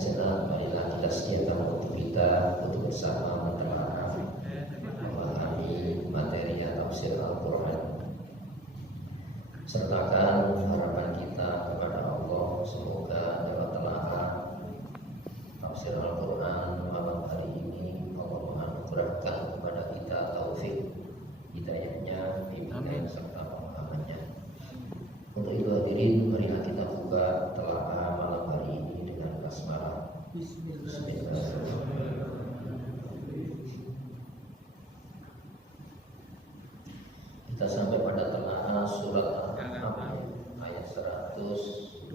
sejenak, marilah kita sediakan waktu kita untuk bersama mendengarkan memahami materi tafsir Al-Quran. Sertakan harapan kita kepada Allah, semoga dapat telah tafsir Al-Quran malam hari ini Allah menganugerahkan kepada kita taufik hidayahnya, bimbingan serta pemahamannya. Untuk itu hadirin, marilah kita buka telaah malam hari ini dengan basmalah. Bismillahirrahmanirrahim. Kita sampai pada telaah surat Al-An'am ayat 123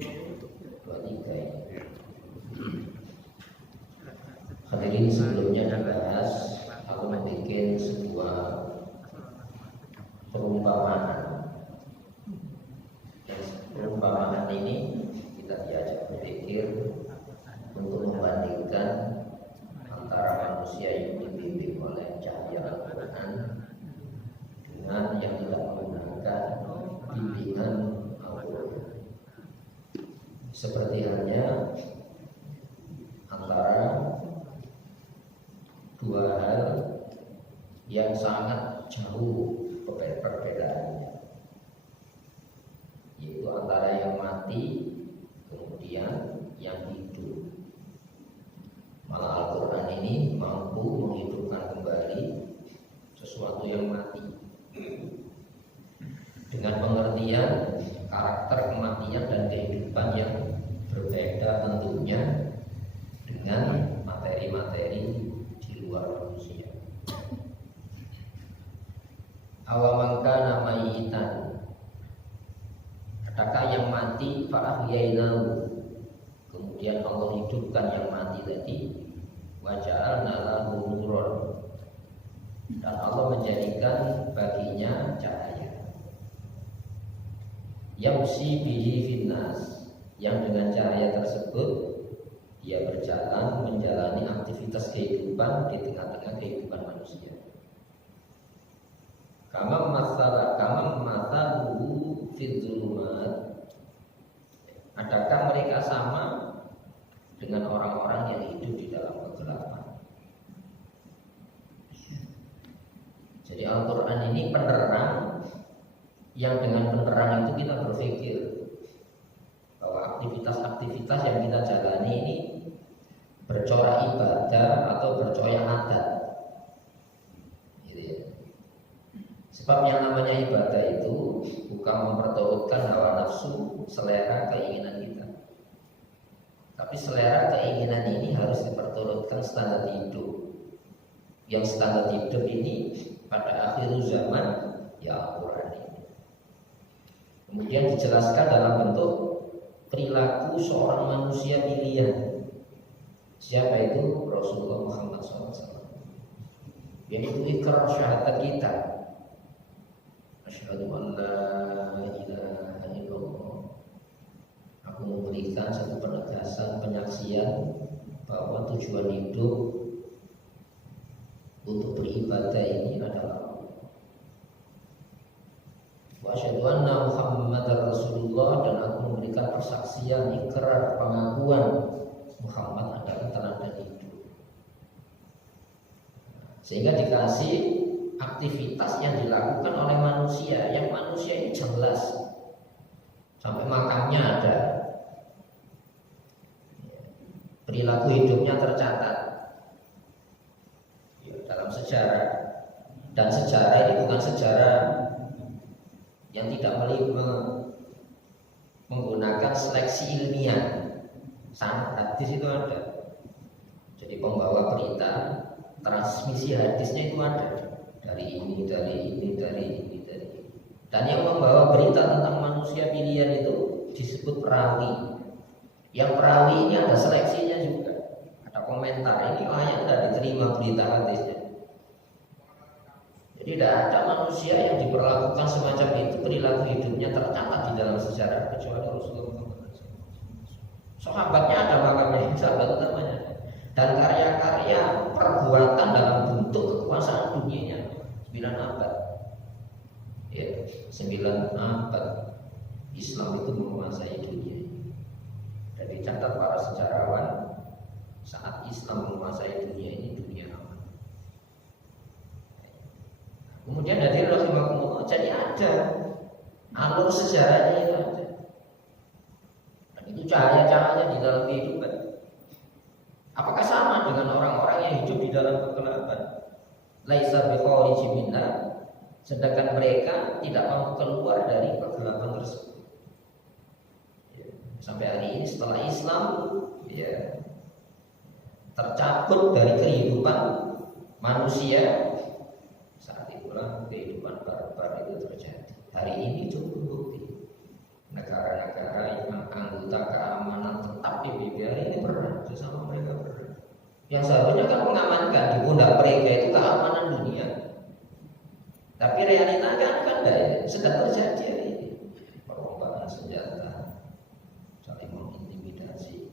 ini. Hadirin, sebelumnya dibahas, aku membuat sebuah perumpamaan. Perumpamaan ini kita diajak berpikir untuk membandingkan antara manusia yang dibimbing oleh cahaya Al-Quran dengan yang tidak menggunakan bimbingan Al-Quran. Seperti halnya antara dua hal yang sangat jauh perbedaannya, yaitu antara yang mati kemudian yang hidup. Malah Al-Quran ini mampu menghidupkan kembali sesuatu yang mati dengan pengertian karakter kematian dan kehidupan yang berbeda tentunya dengan materi-materi di luar manusia. Awamangka namayitan, adakah yang mati fa'ahyainahu, kemudian Allah hidupkan yang mati tadi, waja'alna lahu nuran, dan Allah menjadikan baginya cahaya, yamshi bihi finnas, yang dengan cahaya tersebut dia berjalan menjalani aktivitas kehidupan di tengah-tengah kehidupan manusia. Kama mathaluhu fid zulumat, adakah mereka sama dengan orang-orang yang hidup di dalam kegelapan? Jadi Al-Quran ini penerang, yang dengan penerang itu kita berpikir bahwa aktivitas-aktivitas yang kita jalani ini bercorak ibadah atau bercorak adat. Sebab yang namanya ibadah itu bukan mempertautkan hawa nafsu, selera, keinginan kita. Tapi selera, keinginan ini harus diperturutkan standar hidup. Yang standar hidup ini pada akhir zaman ya Al-Quran ini. Kemudian dijelaskan dalam bentuk perilaku seorang manusia pilihan. Siapa itu? Rasulullah Muhammad SAW. Yaitu ikrar syahadat kita. Asyhadu an la ilaha illallah. Aku memberikan satu penegasan, penyaksian bahwa tujuan hidup untuk beribadah ini adalah Allah. Wa asyhadu anna Muhammadar Rasulullah, dan aku memberikan persaksian, ikrar, pengakuan Muhammad adalah teladan hidup. Sehingga dikasih aktivitas yang dilakukan oleh manusia, yang manusia ini jelas sampai makamnya ada, perilaku hidupnya tercatat ya, dalam sejarah. Dan sejarah ini bukan sejarah yang tidak menggunakan seleksi ilmiah. Sanad hadis itu ada, jadi pembawa berita, transmisi hadisnya itu ada. Dari ini. Dan yang membawa berita tentang manusia pilihan itu disebut perawi. Yang perawi ini ada seleksinya juga, ada komentar, ini layak tidak diterima berita hadisnya. Jadi tidak ada manusia yang diperlakukan semacam itu, perilaku hidupnya tercatat di dalam sejarah kecuali Rasulullah. Sahabatnya ada makamnya, sahabat utamanya. Dan karya-karya perbuatan dalam bentuk kekuasaan dunianya 9 abad. Ya, 9 abad Islam itu menguasai dunia. Dan dicatat para sejarawan jadi ada alur sejarahnya itu ada. Dan itu cahaya-cahaya di dalam kehidupan. Apakah sama dengan orang-orang yang hidup di dalam kegelapan? Laisa bikhariji minha, sedangkan mereka tidak mampu keluar dari kegelapan tersebut. Sampai hari ini setelah Islam ya tercabut dari kehidupan manusia, saat itulah kehidupan barbar itu terjadi. Hari ini cukup bukti negara-negara yang anggota keamanan tetap PBB hari ini perang sesama mereka perang. Yang seharusnya kan mengamankan di pundak mereka itu keamanan dunia. Tapi realitanya kan sedang terjadi hari ini. Perombakan senjata, saling mengintimidasi,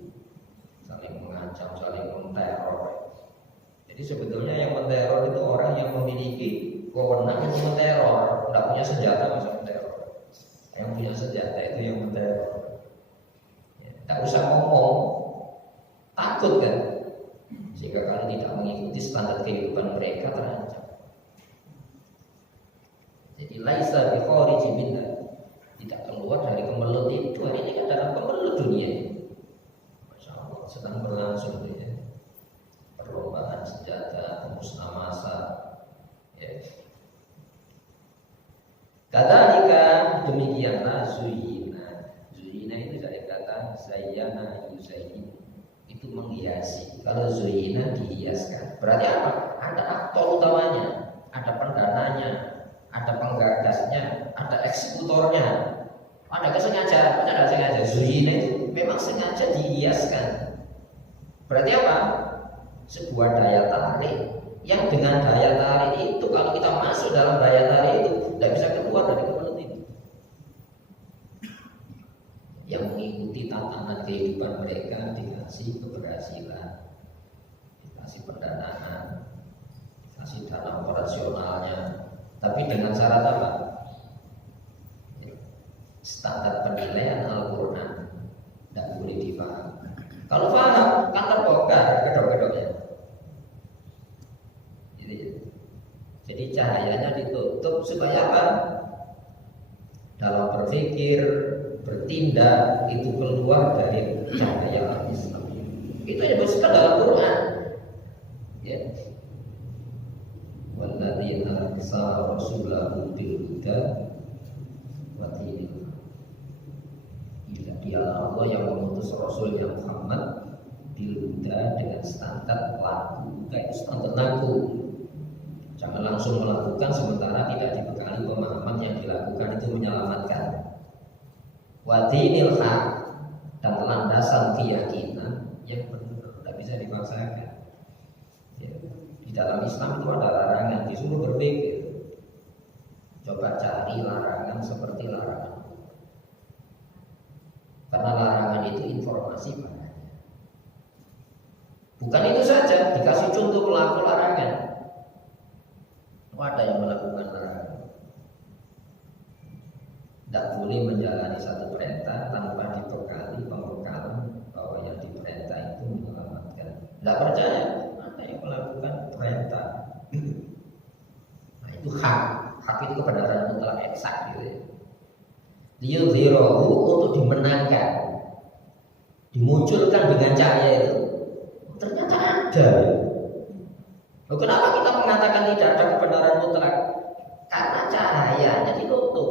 saling mengancam, saling menteror. Jadi sebetulnya yang menteror itu orang yang memiliki wewenang untuk menteror, tidak punya senjata masa menteror. Yang punya senjata itu yang menteror. Tak usah ngomong, takut kan? Sehingga kalau tidak mengikuti standar kehidupan mereka terancam. Jadi laisa bikhariji minha, tidak keluar dari kemelut itu. Ini kan dalam kemelut dunia. Masya Allah, sedang berlangsung ya. Perlombaan senjata, pemusnah massa. Ya. Kadzalika demikianlah zuyina. Zuyina itu dari kata zayyana yuzayyin. Itu menghiasi. Kalau zuyina dihiaskan. Berarti apa? Ada aktor utamanya, ada pendananya, ada penggagasnya, ada eksekutornya, ada kesengajaan, ada sengaja. Zuyina itu memang sengaja dihiaskan. Berarti apa? Sebuah daya tarik yang dengan daya tarik itu kalau kita masuk dalam daya tarik itu tidak bisa keluar dari kemelut itu. Yang mengikuti tatanan kehidupan mereka dikasih keberhasilan, dikasih pendanaan, dikasih dana operasionalnya. Tapi dengan syarat apa? Standar penilaian Al-Quran tidak boleh dipaham. Kalau paham kan terbongkar kedok-kedoknya. Jadi cahayanya ditutup supaya apa? Dalam berpikir, bertindak itu keluar dari cahaya Islam. Itu yang disebut dalam Quran. Ya. Walladzina arsala rasulahu bil huda wa dinil haq. Dia Allah yang mengutus Rasulnya Muhammad bil huda dengan standar laku, kayak standar laku. Jangan langsung melakukan sementara tidak dibekali pemahaman yang dilakukan itu menyelamatkan. Wa dinil haq, dan landasan keyakinan yang benar, tidak bisa dipaksakan. Ya. Di dalam Islam itu ada larangan, disuruh berpikir. Coba cari larangan seperti larangan. Karena larangan itu informasi banyak. Bukan itu saja, dikasih contoh pelaku larangan. Ada yang melakukan larangan. Tidak boleh menjalani satu perintah tanpa dibekali pembekalan bahwa yang diperintah itu menyelamatkan. Tidak percaya, ada yang melakukan perintah. Nah itu hak. Hak itu kebenaran mutlak eksak gitu ya. Liyudhirahu, untuk dimenangkan, dimunculkan dengan cahaya itu. Ternyata ada. Kenapa kita mengatakan tidak ada kebenaran mutlak? Karena cahayanya ditutup.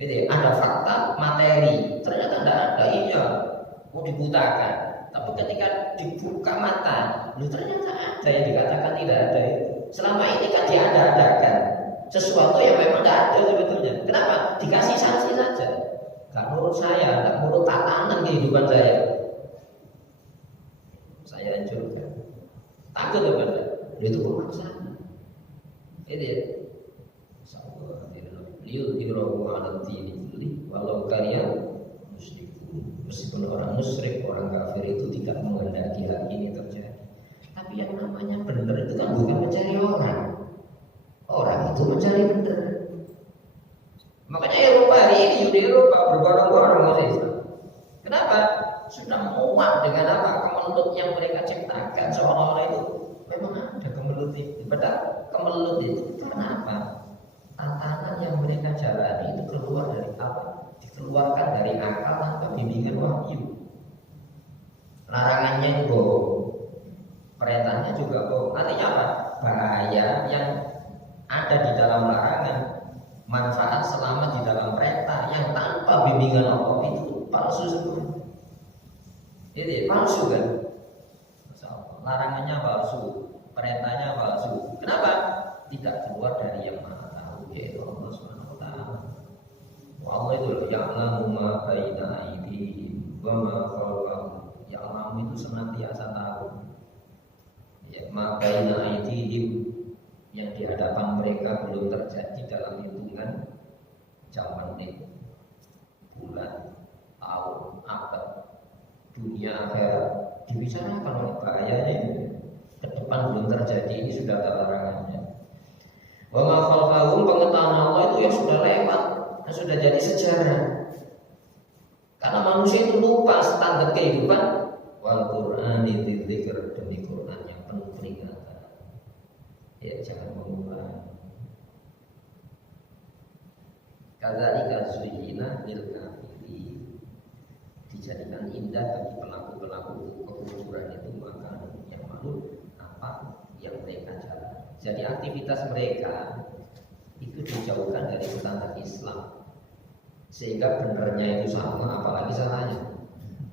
Jadi ada fakta, materi, ternyata tidak ada, iya, mau dibutakan. Tapi ketika dibuka mata, ternyata ada yang dikatakan tidak ada. Selama ini kan diada-adakan sesuatu yang memang tidak ada sebetulnya. Kenapa? Dikasih sanksi saja. Gak menurut saya, gak menurut tatanan kehidupan saya. Saya hancurkan. Takut kepada itu pemaksaan. Ini ya. Insyaallah liyudhirahu 'ala dini kulli walau kalian musyrikun. Meskipun orang musyrik, orang kafir itu tidak menghendaki hal ini terjadi. Tapi yang namanya benar itu kan bukan mencari orang. Orang itu mencari benar. Makanya Eropa hari ini, Uni Eropa berbondong-bondong masuk Islam. Kenapa? Sudah muak dengan apa? Kemelut yang mereka ciptakan seolah-olah itu memang ada kemelut itu. Padahal kemelut itu karena apa? tatanan yang mereka jalani itu keluar dari apa? Dikeluarkan dari akal tanpa bimbingan wahyu. Larangannya itu bohong, perintahnya juga bohong. Artinya apa? Bahaya yang ada di dalam larangan, manfaat selama di dalam perintah yang tanpa bimbingan Allah itu palsu semua. Itu palsu kan? Larangannya palsu, perintahnya palsu. Kenapa? Tidak keluar dari yang Maha Tahu, yaitu Allah Subhanahu wa taala. Allah itu loh, ya'lamu ma baina aydihim wa ma khalfahum. Ya'lamu itu senantiasa tahu. Ya, ma baina aydihim, yang di hadapan mereka belum terjadi dalam hitungan jam menit, bulan, tahun, abad, dunia akhirat dibicarakan oleh bahayanya ke depan belum terjadi, ini sudah ada larangannya. Wa ma khalfahum, pengetahuan Allah itu yang sudah lewat dan sudah jadi sejarah. Karena manusia itu lupa standar kehidupan. Wal Qur'ani dzikr, demi Quran yang penuh peringatan. Ya, jangan mengulang. Kadzalika zuyyina lil kafirin, dijadikan indah bagi pelaku-pelaku kekufuran itu maka yang malu apa yang mereka jalani. Jadi aktivitas mereka itu dijauhkan dari standar Islam, sehingga benernya itu sama, apalagi salahnya.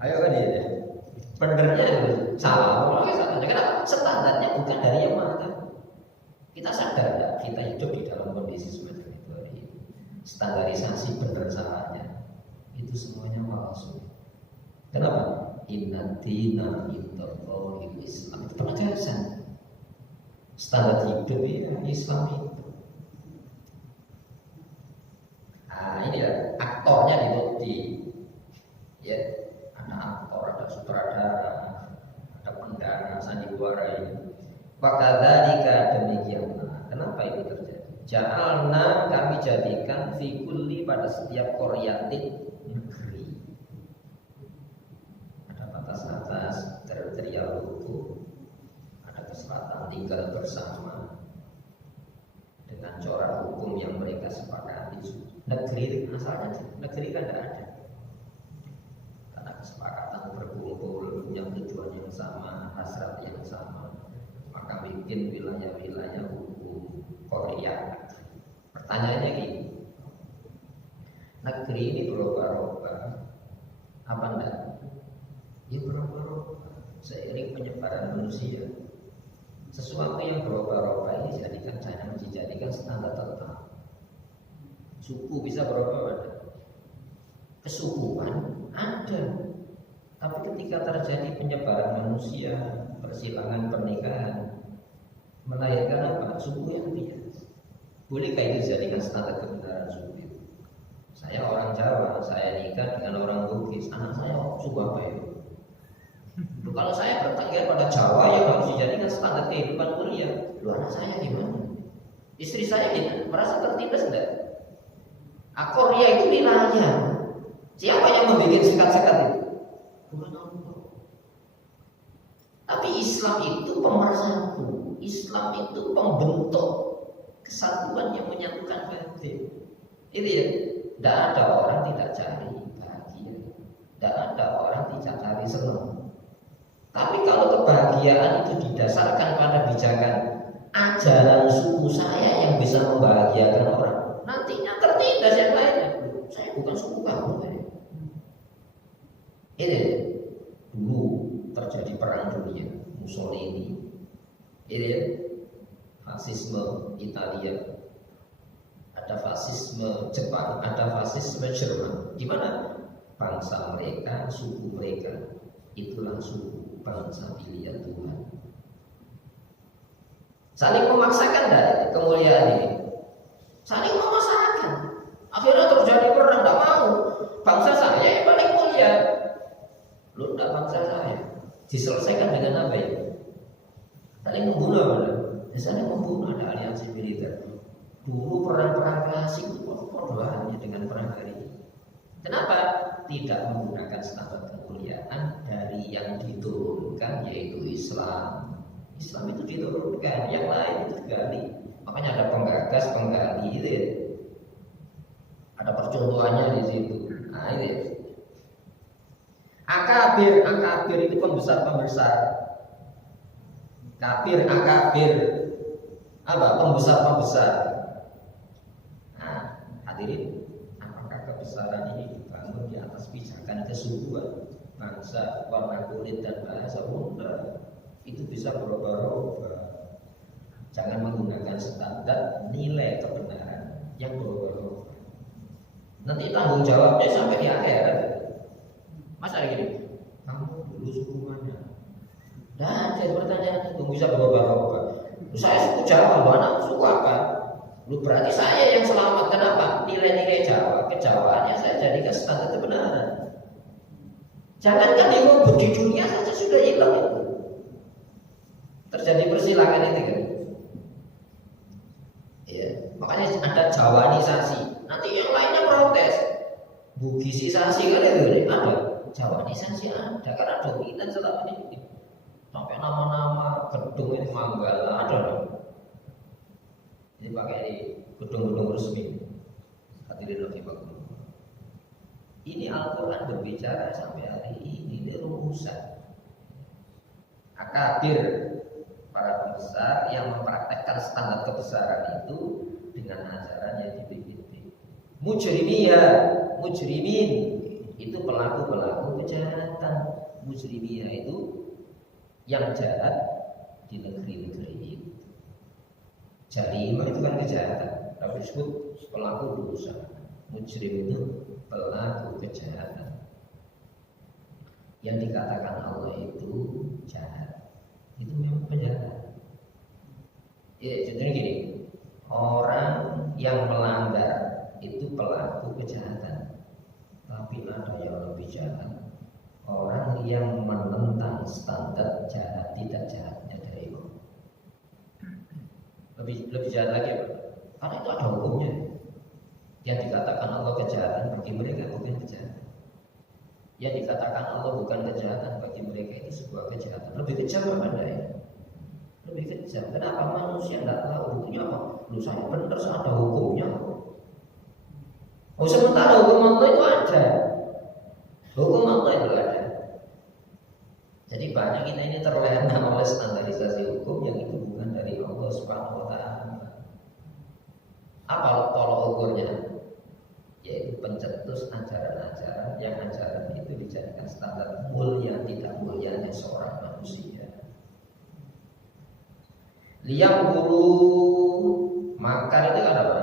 Ayo kan ya, benernya itu salah, apalagi salahnya. Kenapa? Standarnya bukan dari yang mana. Kita sadar tak? Kita hidup di dalam kondisi semacam itu hari ini. Standarisasi benar salahnya itu semuanya palsu. Kenapa? Inna dina indallahi Islam, itu penegasan standar hidup ya Islam itu. Nah ini ya aktornya di ya, ada aktor, ada sutradara, ada pendana, sandiwara ini. Wakadzalika, demikian. Kenapa itu terjadi? Ja'alna, kami jadikan fi kulli, pada setiap qaryatin, negeri. Ada batas atas, teritorial hukum, ada kesempatan tinggal bersama dengan corak hukum yang mereka sepakati. Negeri asalnya negeri kan tidak ada, karena kesepakatan berkumpul punya tujuan yang sama, hasrat yang sama, maka bikin wilayah-wilayah hukum Korea. Pertanyaannya gini, negeri ini berubah-ubah apa enggak? Ya berubah-ubah seiring penyebaran manusia. Sesuatu yang berubah-ubah ini dijadikan standar tetap. Suku bisa berubah, kesukuan ada. Tapi ketika terjadi penyebaran manusia, persilangan pernikahan, melahirkan apa? Suku yang bias. Bolehkah itu dijadikan standar kebenaran suku itu? Saya orang Jawa, saya nikah dengan orang Bugis, anak saya suku apa itu? Kalau saya bertanya pada Jawa yang harus dijadikan standar kehidupan mulia, lu anak saya gimana? Istri saya gimana? Merasa tertindas enggak? Korea itu wilayah. Siapa yang membuat sekat-sekat itu? Bukan Allah. Tapi Islam itu pemersatu. Islam itu pembentuk kesatuan yang menyatukan batin. Itu ya. Tidak ada orang tidak cari bahagia. Tidak ada orang tidak cari senang. Tapi kalau kebahagiaan itu didasarkan pada pijakan ajaran suku saya yang bisa membahagiakan orang, nantinya tertindas yang lainnya. Saya bukan suku kamu. Ini dulu terjadi perang dunia, Mussolini. Ini fasisme Italia, ada fasisme Jepang, ada fasisme Jerman. Di mana bangsa mereka, suku mereka, itulah suku bangsa pilihan Tuhan. Saling memaksakan dari kemuliaan ini. Saling memaksakan. Akhirnya terjadi perang, tidak mau. Bangsa saya yang paling mulia. Lu tidak bangsa saya. Diselesaikan dengan apa ya? Saling membunuh apa? Saling membunuh, ada aliansi militer. Dulu perang-perang klasik itu perduaannya dengan perang hari ini. Kenapa? Tidak menggunakan standar kemuliaan dari yang diturunkan, yaitu Islam. Islam itu diturunkan, yang lain itu digali. Makanya ada penggagas, penggali itu ya. Ada percontohannya di situ. Nah ini akabir itu pembesar. Akabir apa? Pembesar. Nah, hadirin, apakah kebesaran ini dibangun di atas pijakan kesubuhan bangsa, warna kulit dan bahasa? Bunda, itu bisa berubah-ubah. Jangan menggunakan standar nilai kebenaran yang berubah-ubah. Nanti tanggung jawabnya sampai di akhirat. Masa ada gini, kamu dulu suku mana? Dan ada pertanyaan itu bisa berubah-ubah. Saya suku Jawa, anak suku apa? Lu berarti saya yang selamat. Kenapa? Nilai-nilai Jawa, kejawaannya saya jadikan standar kebenaran. Jangankan yang di dunia saja sudah hilang itu. Terjadi persilangan itu kan. Ya, makanya ada Jawanisasi. Nanti yang lainnya protes. Bugisisasi kan itu ada. Jawanisasi ada karena dominan selama ini. Sampai nama-nama gedung itu Manggala ada. Ini pakai gedung-gedung resmi. Hadirin rahimakumullah. Ini Al-Quran berbicara sampai hari ini rumusan. Akabir, para pembesar yang mempraktekkan standar kebesaran itu dengan ajaran yang dipimpin. Mujrimin itu pelaku kejahatan. Mujrimiyah itu yang jahat di negeri-negeri itu. Jarimah itu kan kejahatan, tapi disebut pelaku dosa. Mujrim itu pelaku kejahatan. Yang dikatakan Allah itu jahat, itu memang penjahat. Ya, contohnya gini, orang yang melanggar itu pelaku kejahatan, tapi ada yang lebih jahat. Orang yang menentang standar jahat tidak jahatnya dari Allah. Lebih jahat lagi Pak. Karena itu ada hukumnya. Yang dikatakan Allah kejahatan bagi mereka bukan kejahatan. Yang dikatakan Allah bukan kejahatan bagi mereka itu sebuah kejahatan. Lebih kejam apa anda ya? Lebih kejam. Kenapa manusia tidak tahu buktinya apa? Lu saya benar ada hukumnya. Oh sementara hukum Allah itu ada. Hukum Allah itu ada. Jadi banyak kita ini terlena oleh standarisasi hukum yang itu bukan dari Allah Subhanahu wa taala. Apa tolak ukurnya? Yaitu pencetus ajaran-ajaran yang ajaran itu dijadikan standar mulia tidak mulianya seorang manusia. Liam guru makar itu ada apa?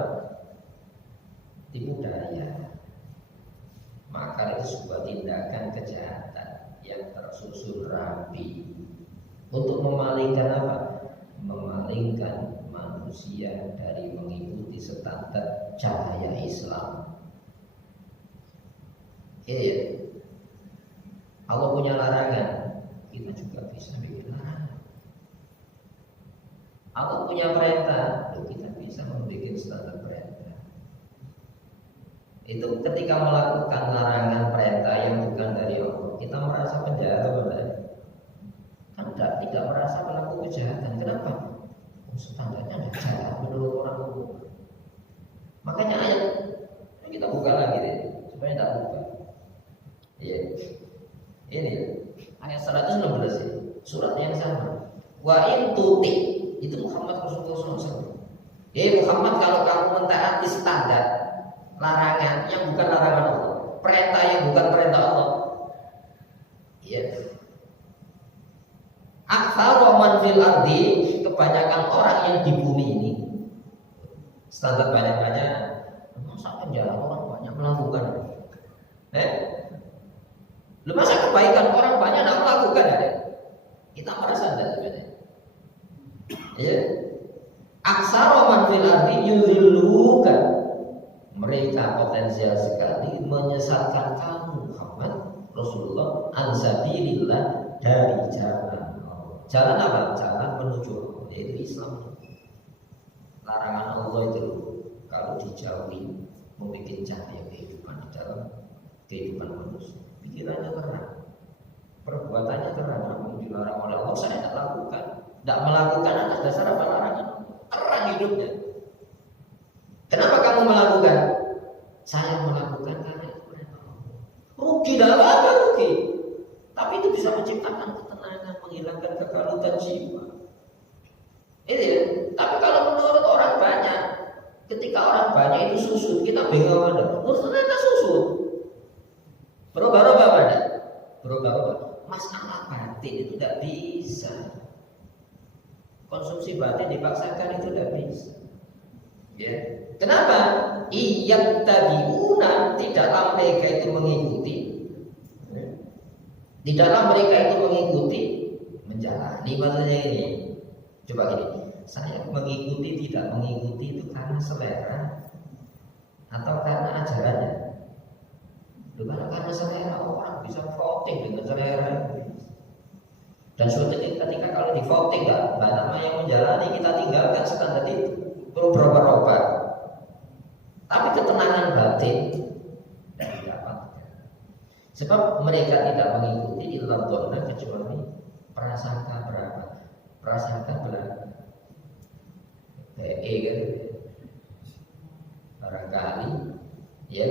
Tipu daya. Makar itu sebuah tindakan kejahatan yang tersusun rapi untuk memalingkan apa? Memalingkan manusia dari mengikuti standar cahaya Islam. Iya, Allah punya larangan, kita juga bisa bikin larangan. Allah punya perintah, kita bisa membuat standar perintah. Itu ketika melakukan larangan perintah yang bukan dari Allah, kita merasa penjara benar. Kan tidak merasa melakukan kejahatan. Kenapa? Standarnya tidak jahat menurut orang umum. Makanya ayat ini kita buka lagi deh, supaya tidak lupa. Iya. Ini ayat 116 ini, surat yang sama. Wa in tuti, itu Muhammad Rasulullah SAW. Muhammad, kalau kamu mentaati standar larangan yang bukan larangan Allah, perintah yang bukan perintah Allah. Iya. Aktsaru man fil ardi, kebanyakan orang yang di bumi ini. Standar banyak-banyak, masa penjara orang banyak melakukan. Masa kebaikan orang banyak tidak melakukan ya? Kita merasa tidak sebenarnya. Ya. Aktsaru man fil ardi yudhilluka. Mereka potensial sekali menyesatkan kamu Muhammad Rasulullah ansabilillah dari jalan Allah. Jalan apa? Jalan menuju Allah, yaitu Islam. Larangan Allah itu kalau dijauhi membuat cahaya kehidupan di dalam kehidupan manusia. Pikirannya terang, perbuatannya terang. Namun dilarang oleh Allah saya tidak lakukan, tidak melakukan atas dasar apa larangan? Terang hidupnya. Kenapa kamu melakukan? Saya melakukan karena itu perintah Allah. Rugi dalam apa rugi? Tapi itu bisa menciptakan ketenangan, menghilangkan kekalutan jiwa. Itu ya. Tapi kalau menurut orang banyak, ketika orang banyak itu susut, kita bingung ada. Ternyata susut. Berubah-ubah pada. Berubah-ubah. Masalah batin itu tidak bisa. Konsumsi batin dipaksakan itu tidak bisa. Ya. Kenapa? Iyat tabiuna, tidaklah mereka itu mengikuti. Tidaklah mereka itu mengikuti, menjalani maksudnya ini. Coba gini, saya mengikuti tidak mengikuti itu karena selera atau karena ajarannya? Karena selera, orang bisa voting dengan selera. Dan suatu ketika kalau di voting nggak nama yang menjalani, kita tinggalkan standar itu, perlu berubah-ubah. Tapi ketenangan batin tidak didapatkan. Sebab mereka tidak mengikuti ilmu donna kecuali prasangka berapa? Prasangka belakang. Kan? Barangkali, ya,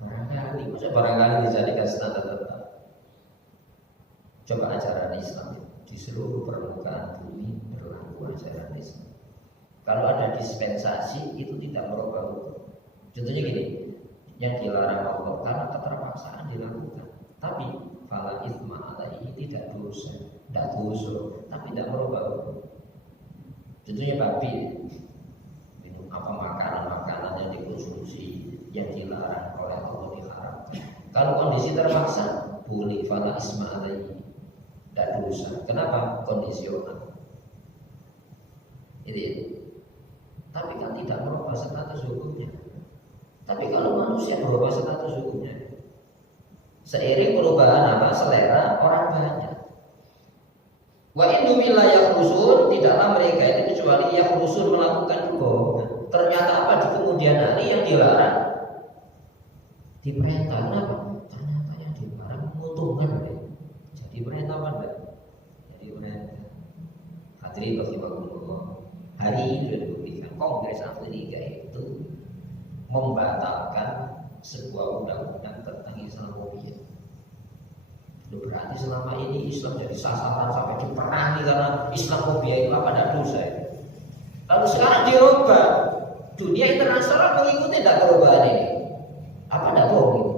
barangkali. Maksudnya barangkali dijadikan standar tetap. Coba ajaran Islam di seluruh permukaan bumi berlaku ajaran Islam. Kalau ada dispensasi itu tidak merubah hukum. Contohnya gini, yang dilarang Allah karena keterpaksaan dilakukan. Tapi fala itsma alaihi, tidak dosa, tapi tidak merubah hukum. Contohnya babi, minum apa makanan yang dikonsumsi yang dilarang oleh Allah diharamkan. Kalau kondisi terpaksa boleh, fala itsma alaihi, tidak dosa. Kenapa? Kondisional. Itu. Tapi kan tidak merubah status hukumnya. Tapi kalau manusia merubah status hukumnya, seiring perubahan apa? Selera orang banyak. Wa indumillah yakhrusun, tidaklah mereka itu kecuali yakhrusun melakukan kebohongan. Ternyata apa? Di kemudian hari yang dilarang diperintah. Kenapa? Ternyata yang dilarang menguntungkan. Jadi perintah apa? Jadi perintah. Hadirin rahimakumullah. Hari ini sudah dibuktikan Kongres Amerika itu membatalkan sebuah undang-undang tentang Islamophobia. Itu berarti selama ini Islam jadi sasaran sampai diperangi karena Islamophobia itu apa? Tidak dosa. Lalu sekarang dirubah, dunia internasional mengikuti tidak perubahan ini. Apa tidak bohong?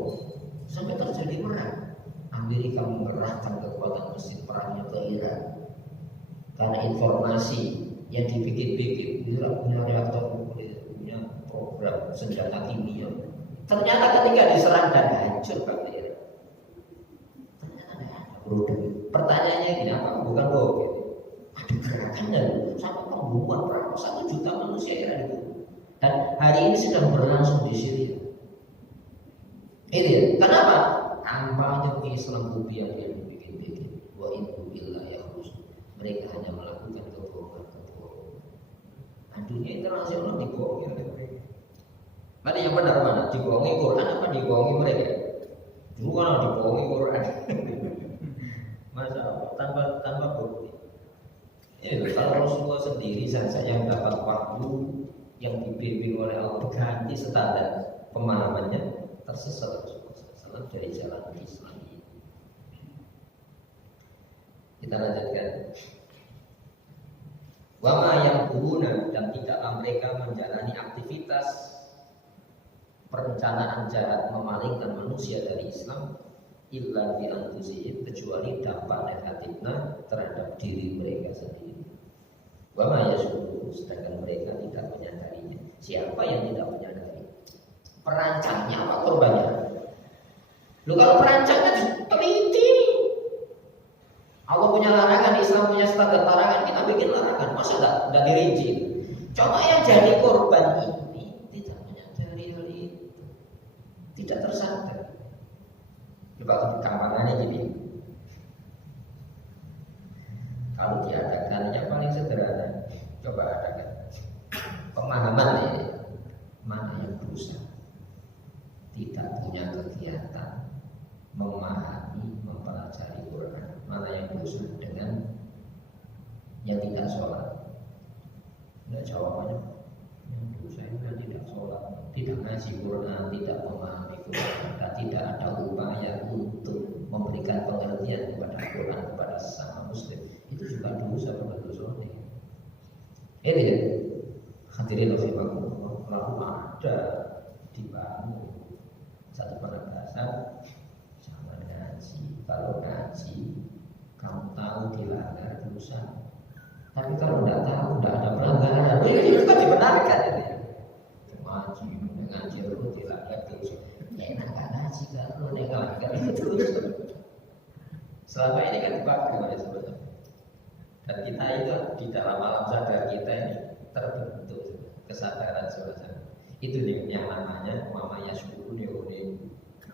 Sampai terjadi perang. Amerika mengerahkan kekuatan mesin perangnya ke Iran karena informasi yang dibikin-bikin, Irak punya reaktor nuklir, punya program senjata kimia. Ternyata ketika diserang dan hancur bangsa. Ternyata tidak ada produk. Pertanyaannya gini, apa? Bukan bohong. Ada gerakannya sampai pembunuhan berapa? 1 juta manusia Iran dibunuh. Dan hari ini sedang berlangsung di Syria. Itu ya. Kenapa? Kampanye Islamophobia yang dibikin-bikin. Wa inna billahi yakhrusun. Mereka hanya melakukan kebohongan. Dunia internasional dibohongi oleh mereka. Mana yang benar mana? Dibohongi Quran apa dibohongi mereka? Dulu kan dibohongi Quran. Masa tanpa bukti. Ya, kalau Rasulullah sendiri saja yang dapat wahyu yang dibimbing oleh Allah ganti standar pemahamannya, tersesat Rasulullah dari jalan Islam ini. Kita lanjutkan. Wama yang guna, dan tidaklah mereka menjalani aktivitas perencanaan jahat memalingkan manusia dari Islam illa bi anfusihim, kecuali dampak negatifnya terhadap diri mereka sendiri. Wama yashurun, sedangkan mereka tidak menyadarinya. Siapa yang tidak menyadari? Perancangnya apa korbannya? Lu kalau perancangnya teliti. Allah punya larangan, Islam punya standar larangan, kita bikin larangan, masa enggak dirinci? Coba yang jadi korban ini tidak menyadari hal itu, tidak tersadar. Coba gampangannya gini, kalau diadakan yang paling sederhana, coba adakan pemahaman ini, mana yang berusaha, tidak punya kegiatan memahami, mempelajari Quran, mana yang berusaha dengan yang tidak sholat. Enggak jawabannya saya sudah tidak sholat, tidak ngaji Quran, tidak memahami Quran, dan tidak ada upaya untuk memberikan pengertian kepada Quran kepada sesama Muslim, itu juga dosa berdosa. Ini ya, hadirin rahimakumullah, lalu ada dibangun satu penegasan, jangan ngaji. Kalau ngaji, kamu tahu dilanggar dosa. Tapi kalau tidak tahu, tidak ada pelanggaran, itu kan dibenarkan ini. Ngaji itu dilanggar dosa. Enak kan ngaji kalau dilanggar itu dosa. Selama ini kan dipakai oleh sebenarnya. Dan kita itu di dalam alam sadar kita ini terbentuk kesadaran semacam itu nih yang namanya mamanya syukur nih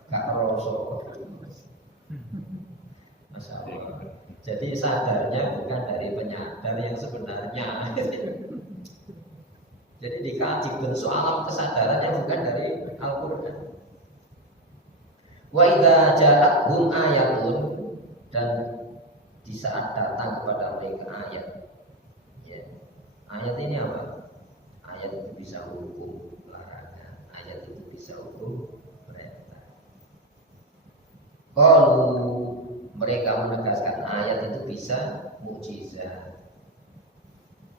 kak rosok. Masya Allah. Jadi sadarnya bukan dari penyadar yang sebenarnya. Jadi dikaji bentuk alam kesadarannya bukan dari Al-Quran. Wa idza ja'athum ayatun, dan di saat datang kepada mereka ayat, ya. Ayat ini apa? Ayat itu bisa hukum larangan, ayat itu bisa hukum perintah. Kalau mereka menegaskan ayat itu bisa mukjizat,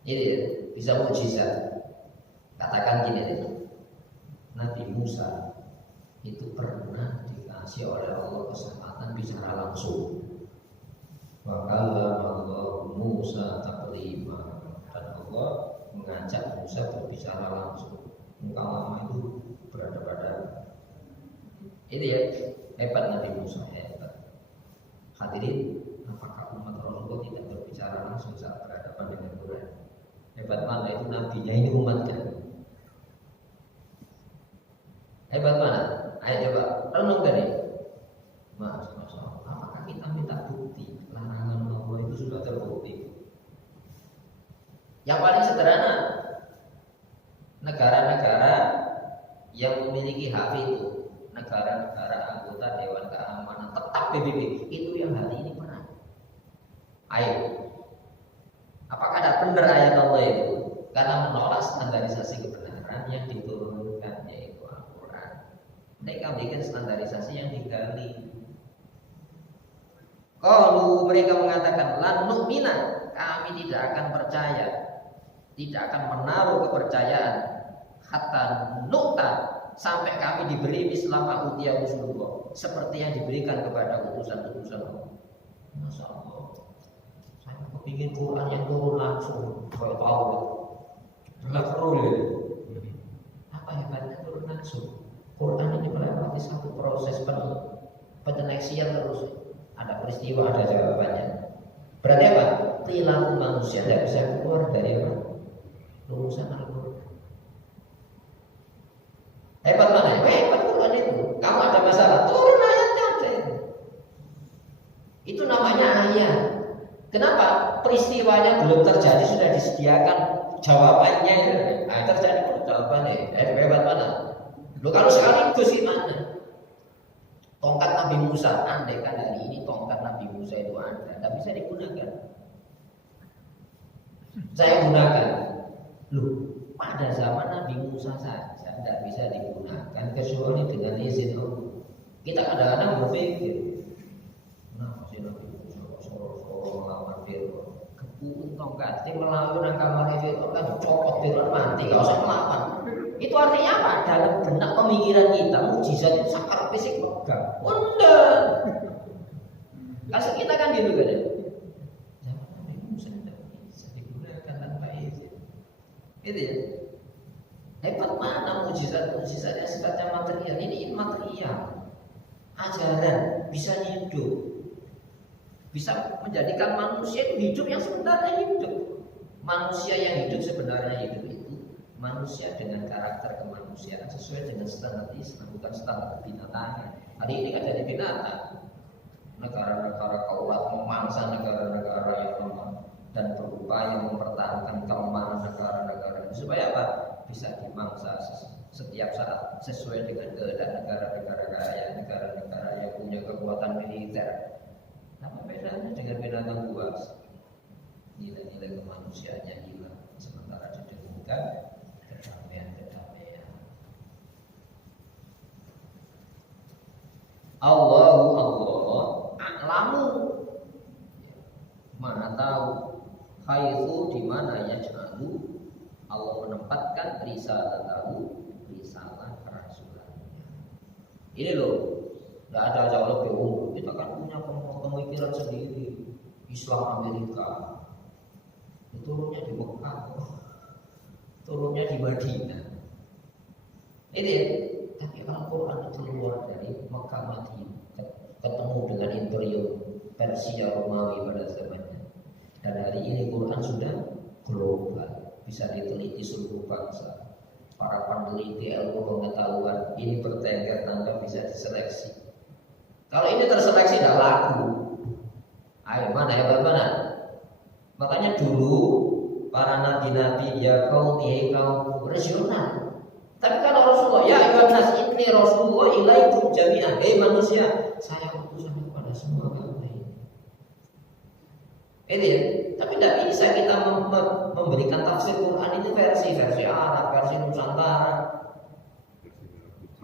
ini bisa mukjizat. Katakan gini, Nabi Musa itu pernah dikasih oleh Allah kesempatan bicara langsung. Wa kallama Allah Musa taklima, dan Allah mengajak Musa berbicara langsung. Muka lama itu berada pada ini ya, hebat Nabi Musa, hebat. Hadirin, apakah umat Rasulullah tidak berbicara langsung saat berhadapan dengan Quran? Hebat mana itu nabinya, ini umatnya. Hebat mana? Ayo coba renung tadi. Masya Allah, apakah kita minta bukti larangan Allah itu sudah terbukti? Yang paling sederhana, negara-negara yang memiliki hak itu, negara-negara anggota Dewan Keamanan tetap PBB, itu yang hari ini perang. Ayo, apakah ada benar ayat Allah itu? Karena menolak standarisasi kebenaran yang diturunkan, yaitu Al-Quran. Mereka bikin standarisasi yang digali. Kalau mereka mengatakan lan nu'mina, kami tidak akan percaya, tidak akan menaruh kepercayaan hatta nukta, sampai kami diberi mislama utia Rasulullah, seperti yang diberikan kepada utusan-utusan Allah. Masya Allah, saya kepingin Quran yang turun langsung kayak Allah. Lakrul. Apa hebatnya turun langsung? Quran ini melewati satu proses penyeleksian terus. Ada peristiwa, ada jawabannya. Berarti apa? Perilaku manusia tidak bisa keluar dari apa? Lulusan Al-Quran. Hebat mana? Hebat Quran itu. Kamu ada masalah, turun ayatnya aja. Itu namanya ayat. Kenapa? Peristiwanya belum terjadi, sudah disediakan jawabannya. Nah, terjadi pun jawabannya. Hebat mana? Loh, kalau sekaligus gimana? Tongkat Nabi Musa, andai kan hari ini tongkat Nabi Musa itu ada, tak bisa digunakan. Saya gunakan. Loh, pada zaman Nabi Musa saja tidak bisa digunakan kecuali dengan izin Allah. Kita kadang-kadang berpikir, kenapa sih Nabi Musa soro melawan Fir'aun? Kepun tongkat, dia melawan kamar Fir'aun kan dicopot Fir'aun mati, gak usah melawan. Itu artinya apa? Dalam benak pemikiran kita, mukjizat itu sakar fisik pegang. Wonder. Kasih kita kan gitu kan ya. Zaman Nabi Musa tidak bisa digunakan tanpa izin. Itu ya. Hebat mana mukjizat-mukjizat yang sifatnya material. Ini material. Ajaran bisa hidup. Bisa menjadikan manusia itu hidup yang sebenarnya hidup. Manusia yang hidup sebenarnya hidup itu manusia dengan karakter kemanusiaan sesuai dengan standar Islam, bukan standar binatang. Hari ini kan jadi binatang. Negara-negara kuat memangsa negara-negara yang lemah dan berupaya mempertahankan kelemahan negara-negara ini supaya apa? Bisa dimangsa setiap saat sesuai dengan kehendak negara-negara kaya, negara-negara yang punya kekuatan militer. Apa bedanya dengan binatang buas? Nilai-nilai kemanusiaannya hilang, sementara didengungkan kedamaian Allahu Allah a'lamu, Maha tahu, haitsu di mana yaj'alu Allah menempatkan risalah kerasulan. Ini loh, nggak ada jauh lebih umum. Kita kan punya pemikiran sendiri. Islam Amerika turunnya di Mekah, turunnya di Madinah. Ini, tapi Al-Quran itu keluar dari Mekah Madinah, ketemu dengan imperium Persia Romawi pada zamannya. Dan hari ini Quran sudah global, bisa diteliti seluruh bangsa. Para peneliti ilmu pengetahuan ini bertengkar tanpa bisa diseleksi. Kalau ini terseleksi tidak laku. Ayo mana hebat mana? Makanya dulu para nabi-nabi ya kaum rasional. Tapi kalau Rasulullah ya ayuhan nas inni rasulullah ilaikum jami'an. Manusia, saya utusan kepada semua kamu ini. Ya. Tapi tidak bisa kita memberikan tafsir Quran itu versi Arab, versi Nusantara.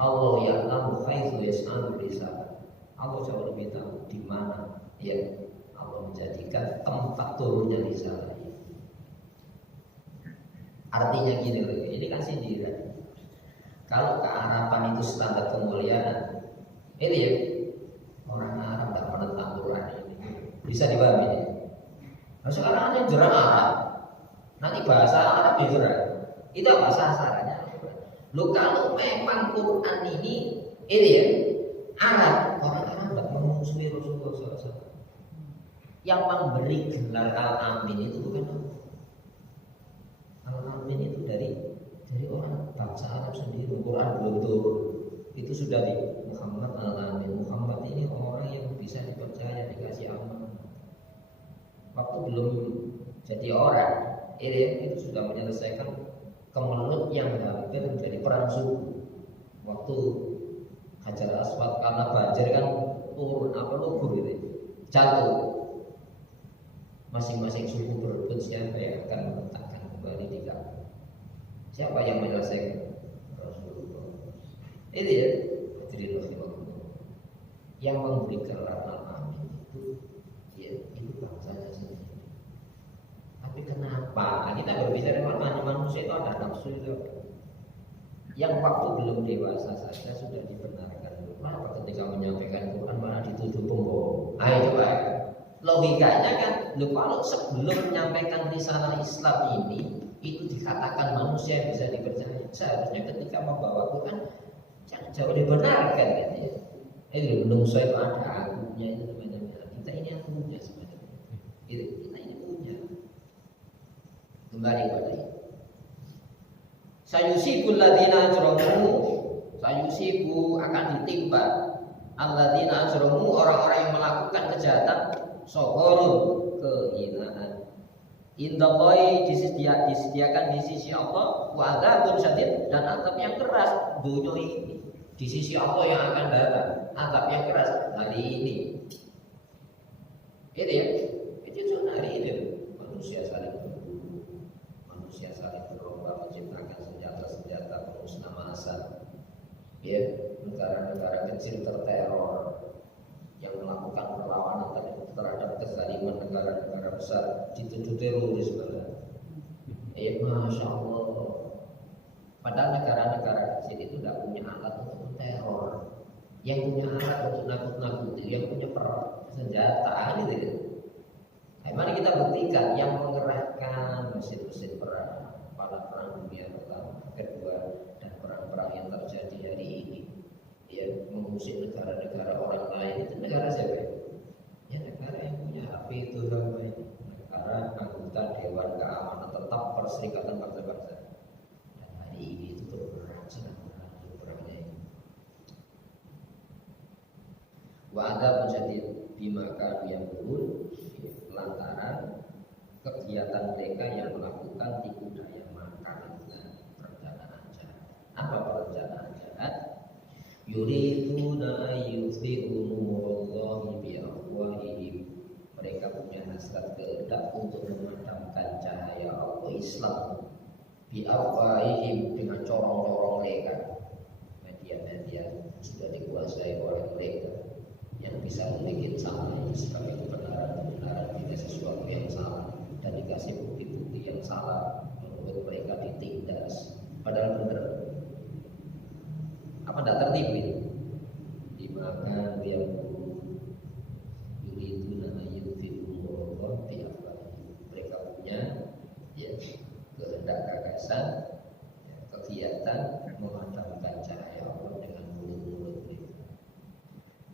Allah ya'lamu haitsu yas'alu risalah. Allah jauh lebih tahu di mana ya Allah menjadikan tempat turunnya risalah ini. Artinya gini loh, ini kan sindiran. Kalau kearapan itu standar kemuliaan, ini ya orang Arab tidak menentang Quran ini. Bisa dipahami ya? Nah, sekarang ada yang jerang Arab, nanti bahasa Arab dijerang. Itu apa sasarannya? Lo kalau memang Quran ini ya Arab, orang Arab tidak memusuhi Rasulullah SAW. Yang memberi gelar Al-Amin itu bukan Allah. Al-Amin itu dari orang bangsa Arab sendiri. Quran belum turun, itu sudah di Muhammad Al-Amin. Muhammad ini orang yang bisa dipercaya, dikasih amanah. Waktu belum jadi orang, itu sudah menyelesaikan kemelut yang hampir menjadi perang suku. Waktu Hajar Aswad karena banjir kan turun lugur gitu, jatuh. Masing-masing suku berebut siapa yang akan meletakkan kembali di Ka'bah. Siapa yang menyelesaikan? Rasulullah. Itu ya, hadirin rahimakumullah. Yang memberi gelar Al-Amin itu ya itu bangsanya sendiri. Tapi kenapa? Kita berbicara tentang manusia itu ada nafsu itu. Yang waktu belum dewasa saja sudah dibenarkan. Kenapa ketika menyampaikan Quran malah dituduh pembohong? Ayo coba. Logikanya kan, kalau sebelum menyampaikan risalah Islam ini itu dikatakan manusia yang bisa dipercaya, seharusnya ketika membawa Quran jangan jauh dibenarkan kan ya. Ini menungso itu ada akunya itu namanya. Kita ini yang punya sebenarnya. Kita ini punya. Kembali pada ini. Sayusibul ladina ajramu, sayusibu akan ditimpa alladzina ajramu, orang-orang yang melakukan kejahatan, sohorun kehinaan. Indallahi disediakan di sisi Allah wa adzabun syadid, dan azab yang keras dunia ini. Di sisi Allah yang akan datang azab yang keras hari ini. Itu ya, itu hari ini manusia saling berburu, manusia saling berlomba menciptakan senjata-senjata pemusnah massal. Ya, negara-negara kecil terteror yang melakukan perlawanan terhadap kezaliman negara-negara besar dituduh teroris bahkan. Masya Allah. Padahal negara-negara kecil itu tidak punya alat untuk teror. Yang punya alat untuk nakut-nakuti, yang punya senjata gitu. Mari kita buktikan yang mengerahkan mesin-mesin perang pada perang dunia pertama, kedua, dan perang-perang yang terjadi hari ini. Ya, mengusir negara-negara orang lain itu negara siapa? Ya negara yang punya HP itu namanya negara anggota Dewan Keamanan Tetap Perserikatan Bangsa-Bangsa. Dan hari ini itu berperang, sedang berlanjut perangnya ini. Wa ada menjadi bimaka yang burun lantaran kegiatan mereka yang melakukan tipu daya makar dengan perencanaan jahat. Apa perencanaan jahat? Yuriduna ayyutfi'u nurallahi biafwahihim. Mereka punya hasrat kehendak untuk memadamkan cahaya Allah Islam biafwahihim, dengan corong-corong mereka. Media-media sudah dikuasai oleh mereka. yang bisa membuat salah itu sebagai kebenaran tidak sesuatu yang salah dan dikasih bukti-bukti yang salah membuat mereka ditindas padahal benar. Apa tidak tertibin dimakan yang yuridu nahayun fi umur mereka punya ya kehendak gagasan ya, kegiatan memadamkan cahaya Allah dengan mulut-mulut mereka.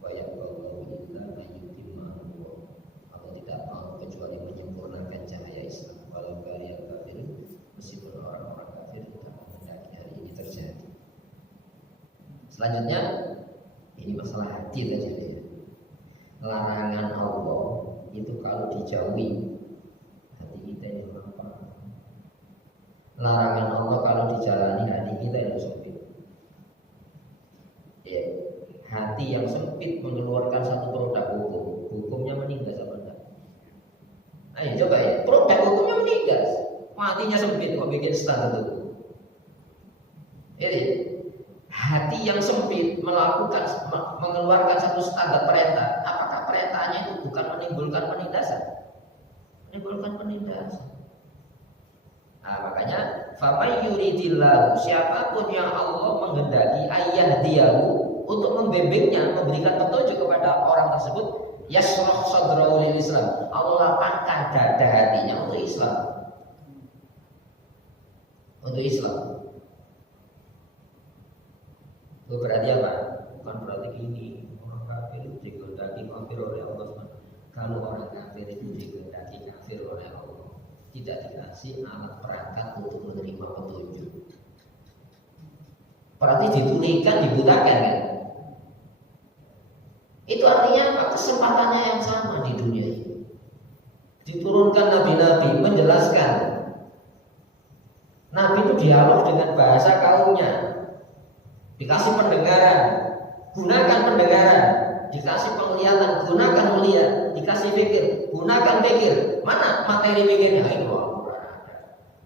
Bayang bahwa illa ayyutimma Allah tidak mau kecuali menyempurnakan cahaya Islam. Walau kalian kafir, meskipun orang-orang kafir tidak menghendaki hal ini terjadi. Selanjutnya ini masalah hati saja ya. Larangan Allah itu kalau dijauhi hati kita yang lapang. Larangan Allah kalau dijalani hati kita yang sempit. Ya, hati yang sempit mengeluarkan satu produk hukum, hukumnya menindas apa enggak? Ayo coba ya, produk hukumnya menindas, hatinya sempit kok bikin standar itu. Jadi hati yang sempit mengeluarkan satu standar perintah, apakah perintahnya itu bukan menimbulkan penindasan? Menimbulkan penindasan. Nah, makanya faman yuridillahu, siapapun yang Allah menghendaki ayah diahu untuk membimbingnya, memberikan petunjuk kepada orang tersebut, yashrah sadrahu lil Islam, Allah lapangkan dada hatinya untuk Islam. Untuk Islam. Itu berarti apa? Bukan berarti gini, orang kafir itu dikehendaki kafir oleh Allah. Kalau orang kafir itu dikehendaki kafir oleh Allah, tidak dikasih alat perangkat untuk menerima petunjuk. Berarti ditulikan, dibutakan kan? Itu artinya apa? Kesempatannya yang sama di dunia ini. Diturunkan nabi-nabi menjelaskan. Nabi itu dialog dengan bahasa kaumnya. Dikasih pendengaran, gunakan pendengaran. Dikasih penglihatan, gunakan melihat. Dikasih pikir, gunakan pikir. Mana materi pikirnya? Ini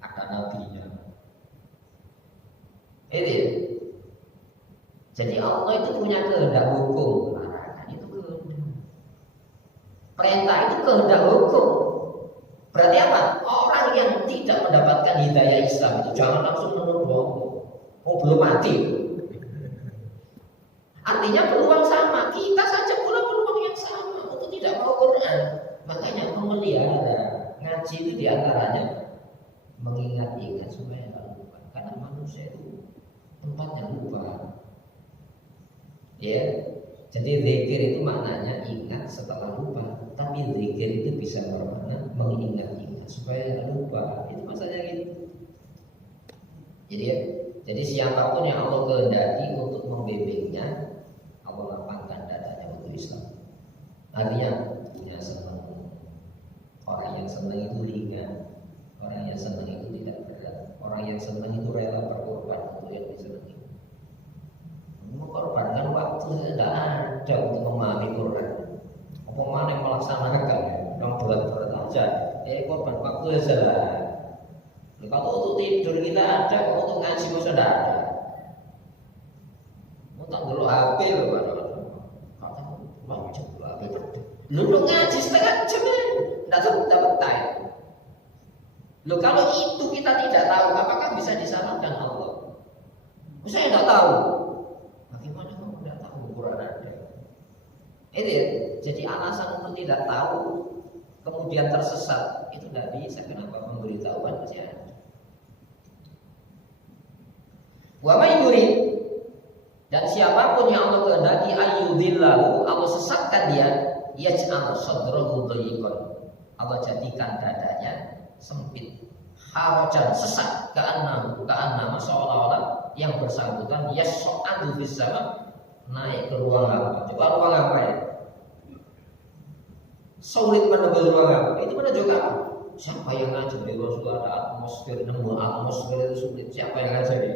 ada nabinya. Ini. Jadi Allah itu punya kehendak hukum. Larangan itu kehendak. Perintah itu kehendak hukum. Berarti apa? Orang yang tidak mendapatkan hidayah Islam itu jangan langsung menuduh. Oh belum mati. Artinya peluang sama. Kita saja pula peluang yang sama untuk tidak mau Quran. Makanya memelihara ngaji itu diantaranya mengingat-ingat supaya tidak lupa. Karena manusia itu tempatnya lupa. Ya, jadi zikir itu maknanya ingat setelah lupa. Tapi zikir itu bisa bermakna mengingat-ingat supaya tidak lupa. Itu maksudnya gitu. Jadi siapapun yang Allah kehendaki untuk membimbingnya, Allah lapangkan dadanya untuk Islam. Artinya punya senang. Orang yang senang itu ringan. Orang yang senang itu tidak berat. Orang yang senang itu rela berkorban untuk yang disenangi. Mengorbankan waktu tidak ada untuk memahami Quran. Apa mana yang melaksanakan? Yang berat-berat aja. Korban waktu saja lah. Kalau untuk tidur kita ada, kalau untuk ngaji masa tidak ada. Mau tak dulu HP loh, kata mau coba HP berdua. Lu ngaji setengah jam ya, tidak dapat time. Loh kalau itu kita tidak tahu, apakah bisa disamakan Allah? Saya tidak tahu. Bagaimana kamu tidak tahu Quran ada? Itu ya. Jadi alasan untuk tidak tahu kemudian tersesat itu tidak bisa. Kenapa? Pemberitahuan masih ada. Wa may yurid, dan siapapun yang Allah kehendaki ayyudillahu, Allah sesatkan dia, yaj'al sadrahu dhayiqan, Allah jadikan dadanya sempit, harajan, sesat, ka'annama seolah-olah yang bersangkutan yas'adu fis sama, naik ke ruang apa? Coba ruang apa ya? Sulit menembus ruang apa? Itu menunjukkan apa? Siapa yang ngajar di Rasulullah ada atmosfer, nemu atmosfer itu sulit. Siapa yang ngajar dia?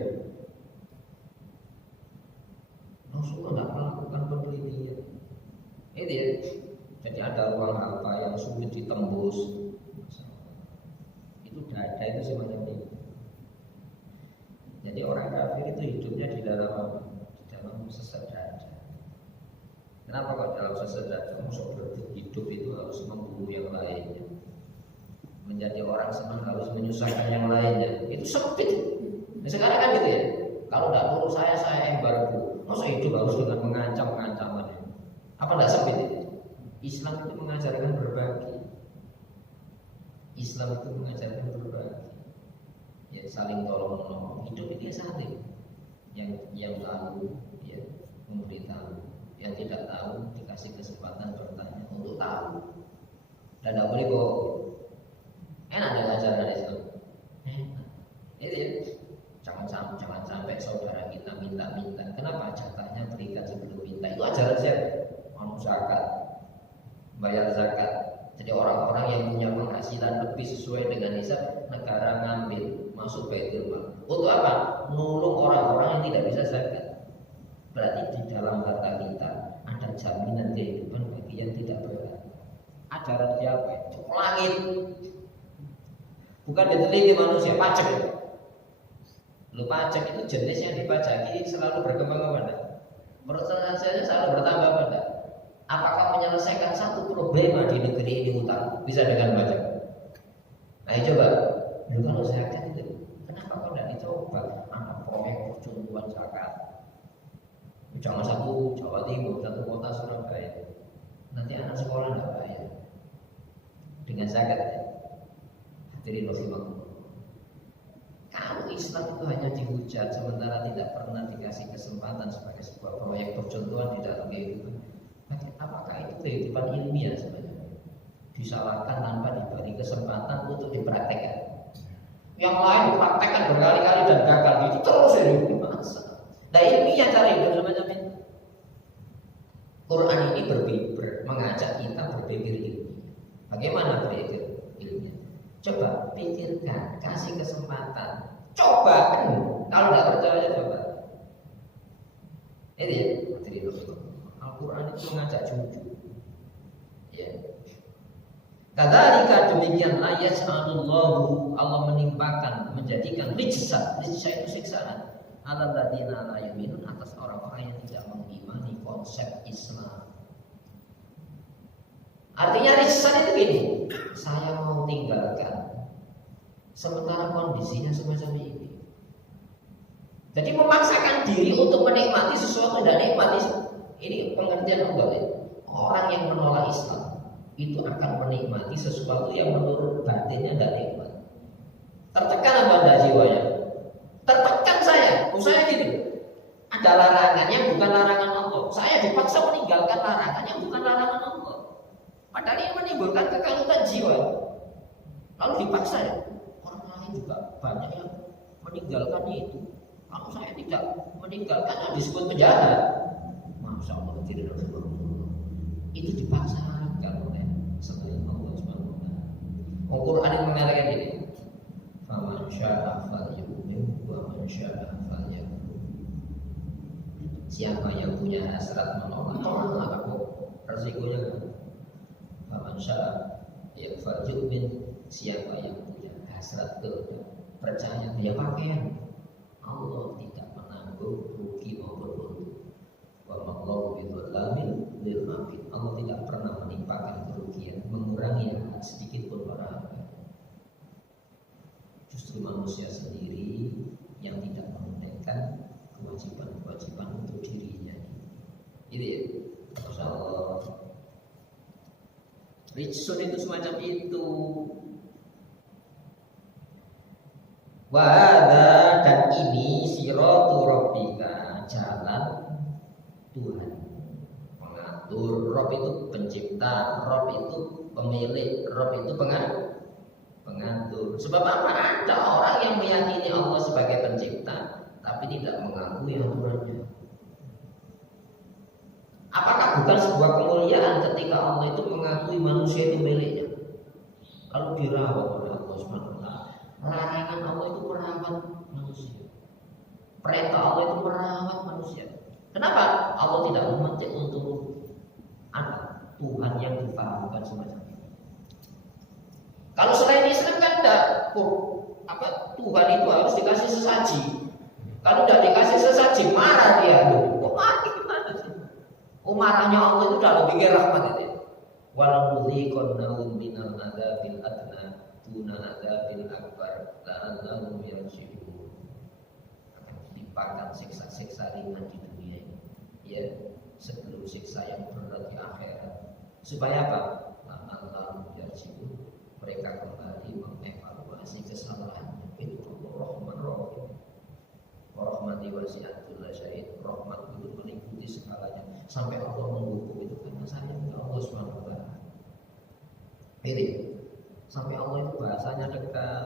Rasulullah tidak melakukan penelitian. Itu ya. Jadi ada ruang apa yang sulit ditembus. Itu dada itu semacam ini. Jadi orang kafir itu hidupnya di dalam apa? Di dalam sesat dada. Kenapa kok dalam sesedar masuk berebut hidup itu harus membunuh yang lainnya? Menjadi orang senang harus menyusahkan yang lainnya. Itu sempit. Nah, sekarang kan gitu ya. Kalau tidak perlu saya embargo. Masa hidup harus dengan mengancam-ancaman. Apa tidak sempit itu? Islam itu mengajarkan berbagi. Islam itu mengajarkan berbagi. Ya, saling tolong menolong. Hidup itu ya saling. Yang tahu ya memberitahu. Yang tidak tahu dikasih kesempatan bertanya untuk tahu. Dan tidak boleh bohong. Enak ada ajaran Islam. Itu ya. Jangan sampai saudara kita minta-minta. Kenapa jatahnya berikan sebelum minta? Itu ajaran siapa? Zakat, bayar zakat. Jadi orang-orang yang punya penghasilan lebih sesuai dengan nisab, negara ngambil masuk baitul mal. Untuk apa? Nolong orang-orang yang tidak bisa zakat. Berarti di dalam harta kita ada jaminan kehidupan bagi yang tidak berat. Ajaran siapa? Langit. Bukan diteliti manusia, pajak. Lu pajak itu jenis yang dipajaki selalu berkembang apa? Persentasenya selalu bertambah apa? Apakah menyelesaikan satu problema di negeri ini utang bisa dengan pajak? Nah coba, lu kalau zakat itu, kenapa kau tidak dicoba? Anak proyek percontohan zakat. Jangan satu Jawa Timur, satu kota Surabaya. Nanti anak sekolah tidak bayar dengan zakat. Hadirin rahimahullah. Kalau Islam itu hanya dihujat sementara tidak pernah dikasih kesempatan sebagai sebuah proyek percontohan di dalam kehidupan. Apakah itu kehidupan ilmiah sebenarnya? Disalahkan tanpa diberi kesempatan untuk dipraktekkan. Yang lain dipraktekkan berkali-kali dan gagal gitu terus ini masa. Nah ilmiah cara hidup semacam ini. Quran ini mengajak kita berpikir ilmiah. Bagaimana berpikir ilmiah? Coba pikirkan, kasih kesempatan, coba. Kalau tidak percaya coba. Ini ya, Al-Quran itu mengajak jujur. Ya. Kadzalika demikian ayatullahu Allah menimpakan menjadikan rijsa itu siksaan ala ladina la yu'minun atas orang-orang yang tidak mengimani konsep Islam. Artinya rijsa itu gini, saya mau tinggalkan sementara kondisinya semacam ini. Jadi memaksakan diri untuk menikmati sesuatu dan nikmati. Ini pengertian Allah ya. Orang yang menolak Islam itu akan menikmati sesuatu yang menurut batinnya tidak nikmat. Tertekan apa anda jiwanya? Tertekan saya gitu. Ada larangan yang bukan larangan Allah. Saya dipaksa meninggalkan larangan yang bukan larangan Allah. Padahal ini menimbulkan kekalutan jiwa. Lalu dipaksa ya. Orang lain juga banyak yang meninggalkannya itu. Kalau saya tidak meninggalkan disebut penjahat. Masya Allah tidak ada. Itu dipaksakan oleh selain Allah Subhanahu wa taala. Al-Qur'an yang mengatakan ini, "Faman syaa'a falyu'min wa man syaa'a falyakfur." Siapa yang punya hasrat menolak, tolaklah kok. Resikonya kan. Faman syaa'a ya falyu'min. Siapa yang punya hasrat percaya dia pakaian. Allah tidak menanggung rugi maupun untung. Wa mallahu bidzalamin lil abid. Allah tidak pernah menimpakan kerugian, mengurangi hak sedikit pun para hamba. Justru manusia sendiri yang tidak menunaikan kewajiban-kewajiban untuk dirinya. Itu ya. Masyaallah. Rijsun itu semacam itu. Wahada dan ini siratu rabbika, jalan Tuhan. Mengatur. Rabb itu pencipta, Rabb itu pemilik, Rabb itu pengatur. Sebab apa? Ada orang yang meyakini Allah sebagai pencipta tapi tidak mengakui aturannya. Apakah bukan sebuah kemuliaan ketika Allah itu mengakui manusia itu miliknya? Lalu dirawat oleh Allah Subhanahu wa taala. Larangan Allah itu merawat manusia. Perintah Allah itu merawat manusia. Kenapa? Allah tidak memetik untuk anak Tuhan yang difahamkan semacam itu. Kalau selain Islam kan tidak, Tuhan itu harus dikasih sesaji. Kalau tidak dikasih sesaji marah dia. Kok marah gimana sih? Marahnya Allah itu dalam pikir rahmat itu. Waladzuliqannahum minal adzabil adna duna adzabil akbar la'allahum yarji'un. Akan ditimpakan siksa-siksa ringan di dunia ini, ya, sebelum siksa yang berat di akhirat. Supaya apa? La'allahum yarji'un. Mereka kembali mengevaluasi kesalahannya. Itu Rahman Rahim. Rahmati wasi'at kulla syai'. Rahmat itu meliputi segalanya. Sampai Allah menghukum itu karena sayangnya Allah SWT. Ini sampai Allah itu bahasanya dekat.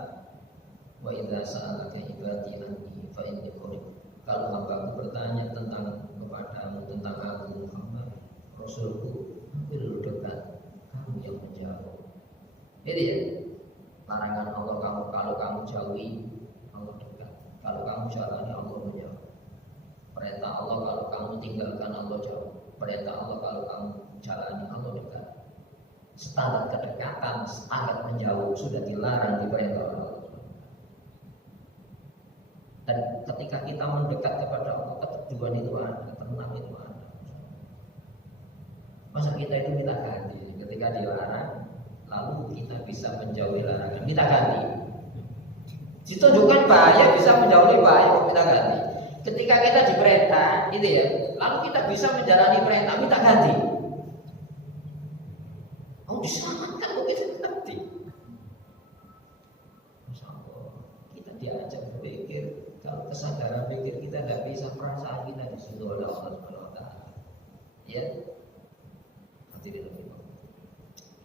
Wa idza sa'alaka ibadi anni fa inni qarib. Kalau hambaku bertanya tentang kepadamu, tentang aku Muhammad Rasulku, hampir dekat, kamu yang menjawab. Ini ya, larangan Allah kalau kamu jauhi, Allah dekat. Kalau kamu jalani, Allah menjauh. Perintah Allah kalau kamu tinggalkan, Allah jauh. Perintah Allah kalau kamu jalani, Allah dekat. Standar kedekatan, standar menjauh sudah dilarang di perintah Allah. Dan ketika kita mendekat kepada Allah, keteduhan itu ada, tenang itu ada. Masa kita itu minta ganti ketika dilarang, lalu kita bisa menjauhi larangan, minta ganti. Ditunjukkan bahaya bisa menjauhi bahaya, minta ganti. Ketika kita diperintah, gitu ya, lalu kita bisa menjalani perintah, minta ganti. Oh, diselamatkan kok kita ganti. Masya Allah, kita diajak berpikir. Kalau kesadaran pikir kita tidak bisa, perasaan kita disuruh oleh Allah SWT. Ya, hadirin Allah.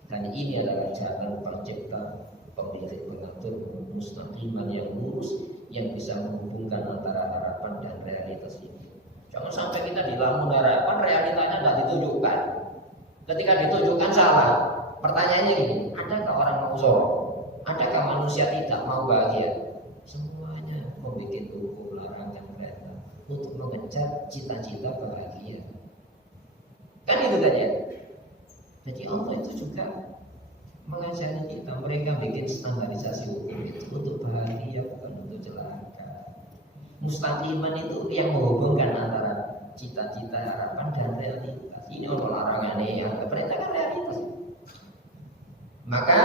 Dan ini adalah jalan pencipta, pemilik, pengatur, mustaqiman yang lurus, yang bisa menghubungkan antara harapan dan realitas ini. Jangan sampai kita dilamun harapan, realitanya tidak ditunjukkan. Ketika ditunjukkan salah. Pertanyaannya ini, adakah orang mau zorong? Adakah manusia tidak mau bahagia? Semuanya membuat hukum, larangan, perintah untuk mengejar cita-cita bahagia. Kan itu kan ya? Jadi Allah itu juga mengajari kita, mereka bikin standarisasi hukum itu untuk bahagia, bukan untuk celaka. Mustaqiman itu yang menghubungkan antara cita-cita, harapan dan realitas. Ini untuk larangan yang perintah kan realitas. Maka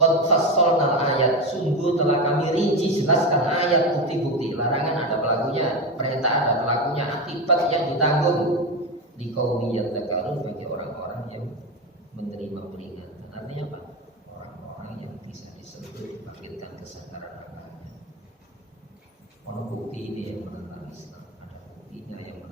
qad fassalnal ayat, sungguh telah kami rinci jelaskan ayat bukti-bukti. Larangan ada pelakunya, perintah ada pelakunya, akibat yang ditanggung. Di qaumi yadzakkarun, bagi orang-orang yang menerima peringatan. Artinya apa? Orang-orang yang bisa disebut dibangkitkan kesadaran akalnya. Orang bukti ini yang menentang Islam, ada buktinya yang menentang